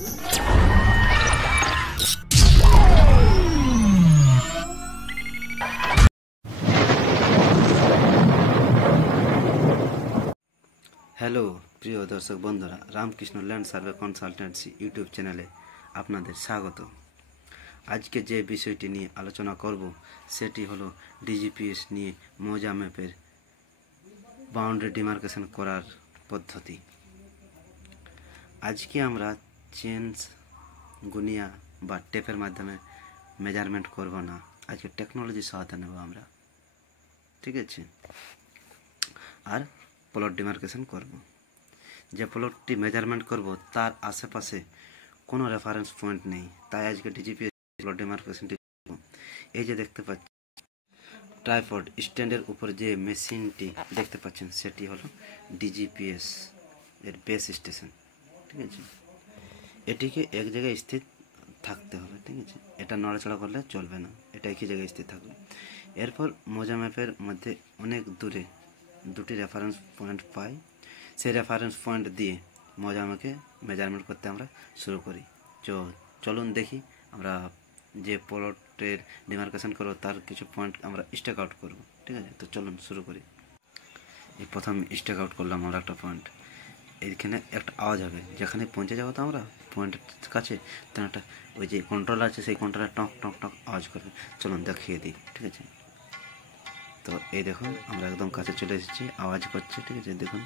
Hello প্রিয় দর্শক বন্ধুরা, Ramakrishna land survey consultancy YouTube চ্যানেলে আপনাদের স্বাগত। আজকে যে বিষয়টি নিয়ে আলোচনা করব সেটি হলো ডিজিপিএস নিয়ে মৌজা ম্যাপের বাউন্ডারি ডিমার্কেশন করার পদ্ধতি। আজকে আমরা চেঞ্জ গুনিয়া বা টেপের মাধ্যমে মেজারমেন্ট করব না, আজকে টেকনোলজির সহায়তা নেব আমরা, ঠিক আছে। আর প্লট ডিমার্কেশন করব। যে প্লটটি মেজারমেন্ট করব তার আশেপাশে কোনো রেফারেন্স পয়েন্ট নেই, তাই আজকে ডিজিপিএস প্লট ডিমার্কেশনটি করব। এই যে দেখতে পাচ্ছেন ট্রাইপড স্ট্যান্ডের উপর যে মেশিনটি দেখতে পাচ্ছেন সেটি হলো ডিজিপিএস এর বেস স্টেশন, ঠিক আছে। এটিকে এক জায়গায় স্থির থাকতে হবে, ঠিক আছে। এটা নড়াচড়া করলে চলবে না, এটা একই জায়গায় স্থির থাকবে। এরপর মৌজা ম্যাপের মধ্যে অনেক দূরে দুটি রেফারেন্স পয়েন্ট পাই, সেই রেফারেন্স পয়েন্ট দিয়ে মৌজা ম্যাপে মেজারমেন্ট করতে আমরা শুরু করি। চলুন দেখি আমরা যে প্লটের ডিমার্কেশন করবো তার কিছু পয়েন্ট আমরা স্টেক আউট করবো, ঠিক আছে। তো চলুন শুরু করি। এই প্রথম স্টেক আউট করলাম আমরা একটা পয়েন্ট। এইখানে একটা আওয়াজ হবে, যেখানে পৌঁছে যাবো তো আমরা পয়েন্টের কাছে, তখন একটা ওই যে কন্ট্রোলার আছে সেই কন্ট্রোলার টক টক টক আওয়াজ করবে। চলুন দেখিয়ে দিই, ঠিক আছে। তো এই দেখুন আমরা একদম কাছে চলে এসেছি, আওয়াজ করছে, ঠিক আছে। দেখুন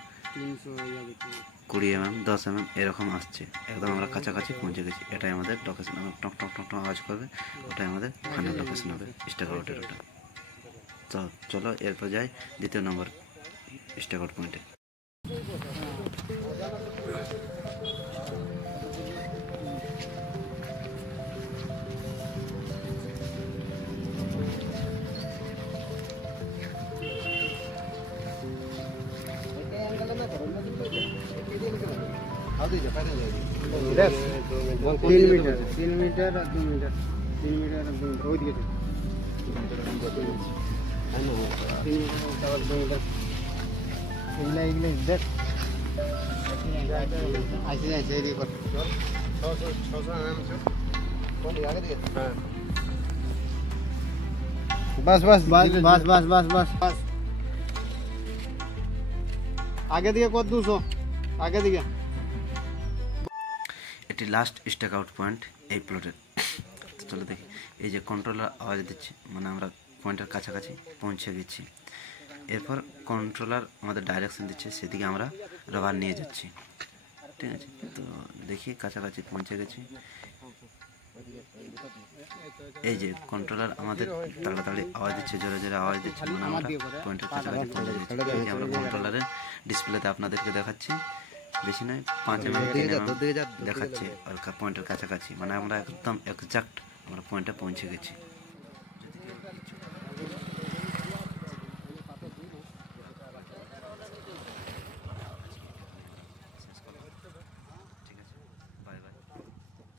20 mm 10 mm এরকম আসছে, একদম আমরা কাছাকাছি পৌঁছে গেছি। এটাই আমাদের লোকেশন, টক টক টক টক আওয়াজ করবে, ওটাই আমাদের ফাইনাল লোকেশন হবে স্টেক আউটের ওটা। তো চলো এরপর যাই দ্বিতীয় নম্বর স্টেক আউট পয়েন্টে। तीन मीटर और 2 मीटर, 3 मीटर और 2 मीटर, ओदिके এগুলো দেখ আসে যাচ্ছে এদিকে কর 600 बस बस बस बस बस बस बस बस आगे दिखे कत 200 आगे दिखे। এটি লাস্ট স্টেক আউট পয়েন্ট এই প্লটের। চলো দেখি, এই যে কন্ট্রোলার আওয়াজ দিচ্ছে, মানে আমরা পয়েন্টের কাছাকাছি পৌঁছে গেছি। এরপর কন্ট্রোলার আমাদের ডাইরেকশন দিচ্ছে, সেদিকে আমরা রবার নিয়ে যাচ্ছি, ঠিক আছে। তো দেখি কাছাকাছি পৌঁছে গেছি। এই যে কন্ট্রোলার আমাদের তাড়াতাড়ি আওয়াজ দিচ্ছে, জোরে জোরে আওয়াজ দিচ্ছে, মানে আমরা পয়েন্টের কাছাকাছি পৌঁছে গেছি। এই যে আমরা কন্ট্রোলারের ডিসপ্লেতে আপনাদেরকে দেখাচ্ছি, বেশি নয় 5 mm দেখাচ্ছে আর পয়েন্টের কাছাকাছি, মানে আমরা একদম এক্সাক্ট আমরা পয়েন্টে পৌঁছে গেছি।